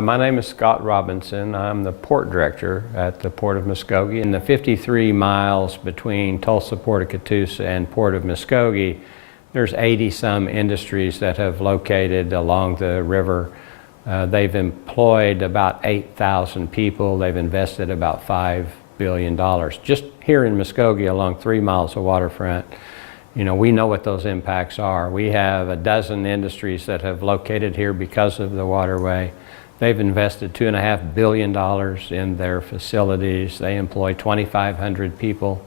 My name is Scott Robinson. I'm the port director at the Port of Muskogee. In the 53 miles between Tulsa, Port of Catoosa and Port of Muskogee, there's 80-some industries that have located along the river. They've employed about 8,000 people. They've invested about $5 billion. Just here in Muskogee along 3 miles of waterfront, we know what those impacts are. We have a dozen industries that have located here because of the waterway. They've invested $2.5 billion in their facilities. They employ 2,500 people,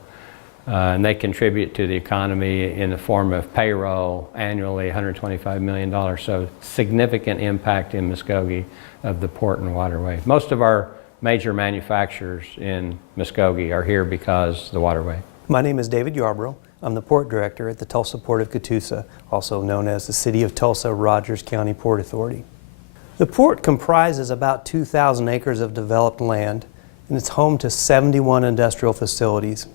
and they contribute to the economy in the form of payroll annually, $125 million. So significant impact in Muskogee of the port and waterway. Most of our major manufacturers in Muskogee are here because of the waterway. My name is David Yarbrough. I'm the port director at the Tulsa Port of Catoosa, also known as the City of Tulsa Rogers County Port Authority. The port comprises about 2,000 acres of developed land, and it's home to 71 industrial facilities.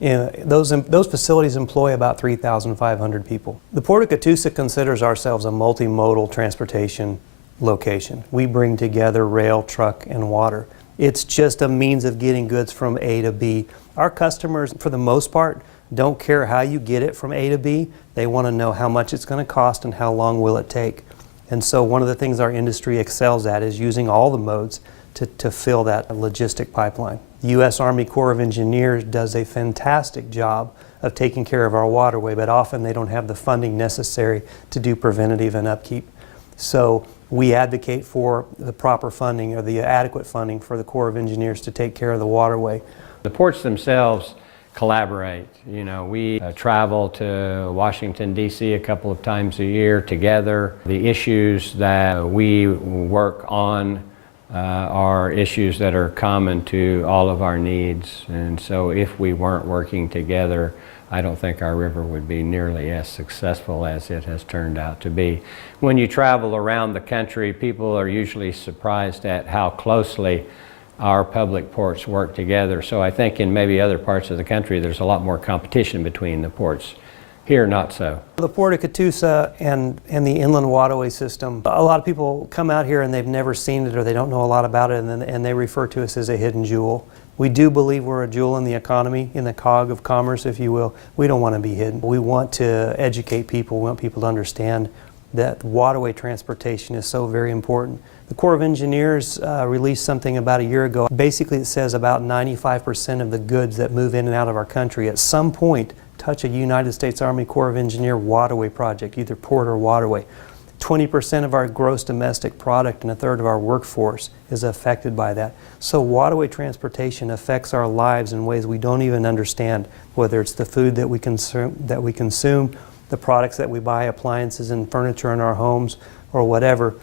Those facilities employ about 3,500 people. The Port of Catoosa considers ourselves a multimodal transportation location. We bring together rail, truck, and water. It's just a means of getting goods from A to B. Our customers, for the most part, don't care how you get it from A to B. They want to know how much it's going to cost and how long will it take. And so one of the things our industry excels at is using all the modes to fill that logistic pipeline. The U.S. Army Corps of Engineers does a fantastic job of taking care of our waterway, but often they don't have the funding necessary to do preventative and upkeep. So we advocate for the proper funding or the adequate funding for the Corps of Engineers to take care of the waterway. The ports themselves collaborate. We travel to Washington, D.C. a couple of times a year together. The issues that we work on are issues that are common to all of our needs. And so if we weren't working together, I don't think our river would be nearly as successful as it has turned out to be. When you travel around the country, people are usually surprised at how closely our public ports work together. So I think in maybe other parts of the country there's a lot more competition between the ports. Here, not so. The Port of Catoosa and the inland waterway system, a lot of people come out here and they've never seen it or they don't know a lot about it, and they refer to us as a hidden jewel. We do believe we're a jewel in the economy, in the cog of commerce, if you will. We don't want to be hidden. We want to educate people. We want people to understand that waterway transportation is so very important. The Corps of Engineers released something about a year ago. Basically it says about 95% of the goods that move in and out of our country at some point touch a United States Army Corps of Engineer waterway project, either port or waterway. 20% of our gross domestic product and a third of our workforce is affected by that. So waterway transportation affects our lives in ways we don't even understand, whether it's the food that we consume, the products that we buy, appliances and furniture in our homes, or whatever.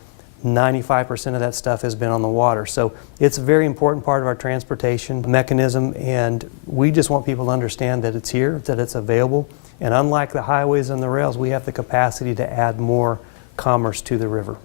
95% of that stuff has been on the water. So it's a very important part of our transportation mechanism, and we just want people to understand that it's here, that it's available, and unlike the highways and the rails, we have the capacity to add more commerce to the river.